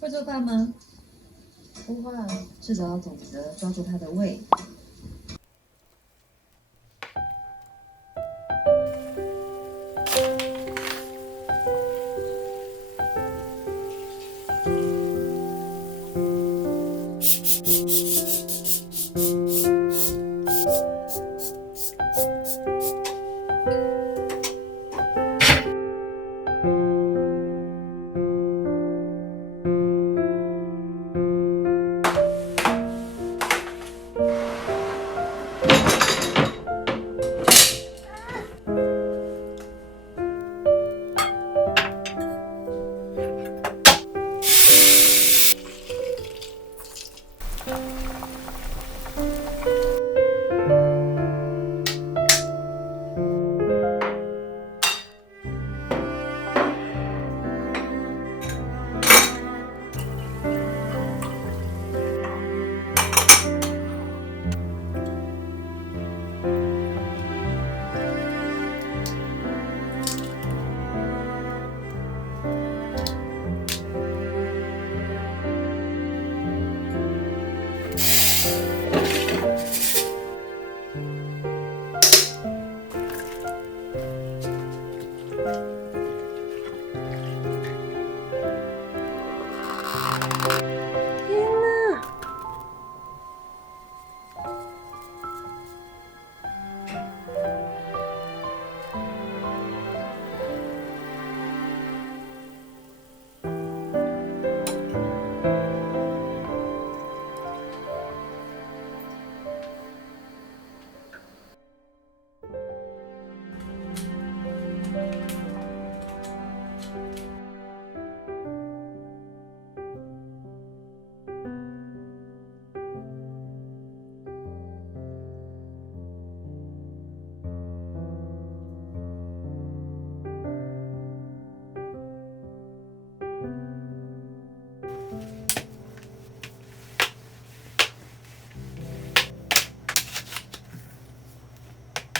会做饭吗？不会，至少要懂得抓住它的胃。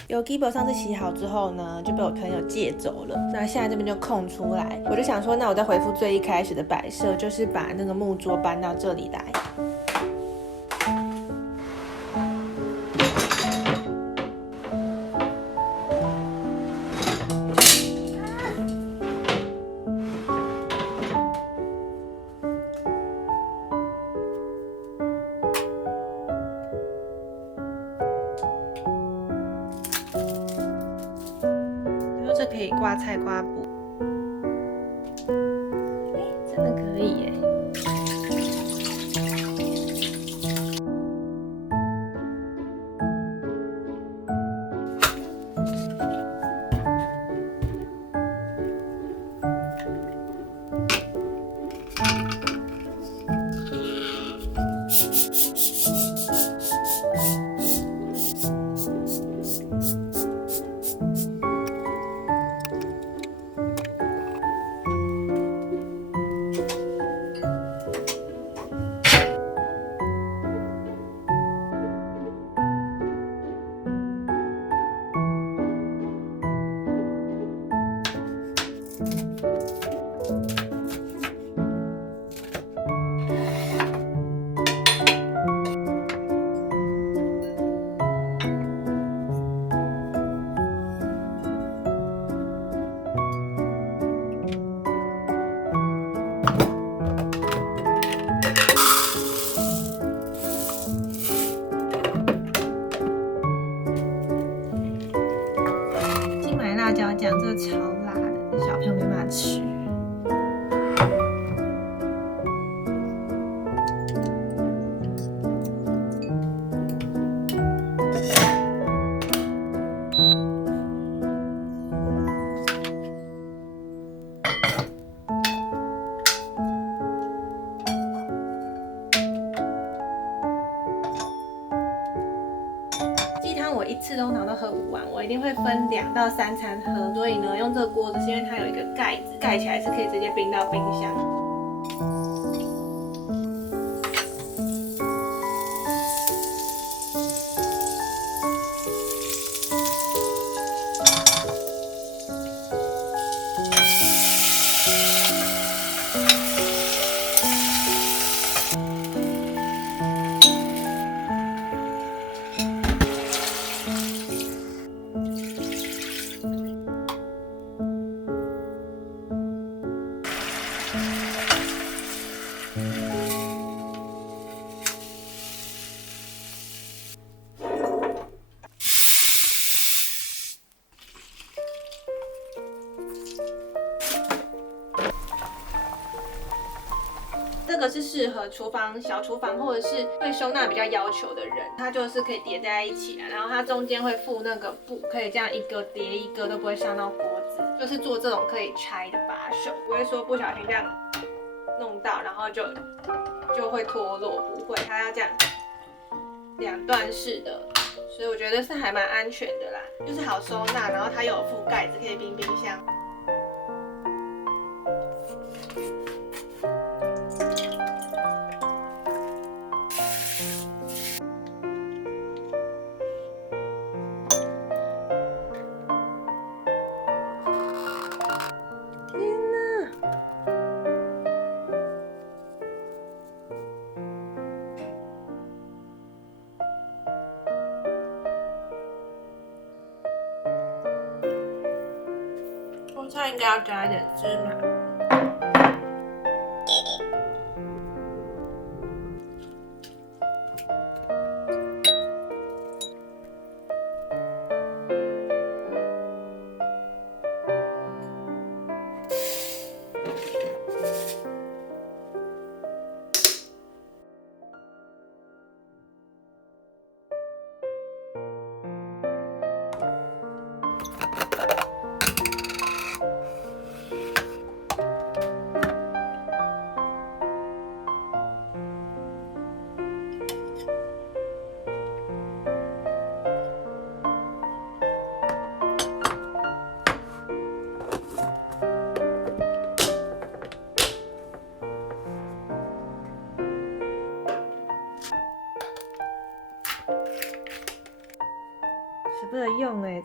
有 Gibo 上次洗好之后呢，就被我朋友借走了。那现在这边就空出来，我就想说，那我再回复最一开始的摆设，就是把那个木桌搬到这里来。这可以挂菜瓜布，真的可以耶！辣椒酱这个超辣的，小朋友没办法吃。鸡汤我一次通常都喝不完，我一定会分2到3餐喝。所以呢，用这个锅子是因为它有一个盖子，盖起来是可以直接冰到冰箱。个是适合小厨房或者是对收纳比较要求的人，它就是可以叠在一起然后它中间会附那个布，可以这样一个叠一个都不会伤到锅子，就是做这种可以拆的把手，不会说不小心这样弄到然后就会脱落，不会，它要这样两段式的，所以我觉得是还蛮安全的啦，就是好收纳，然后它又有附盖子可以冰冰箱。菠菜应该要加一点芝麻。舍不得用哎，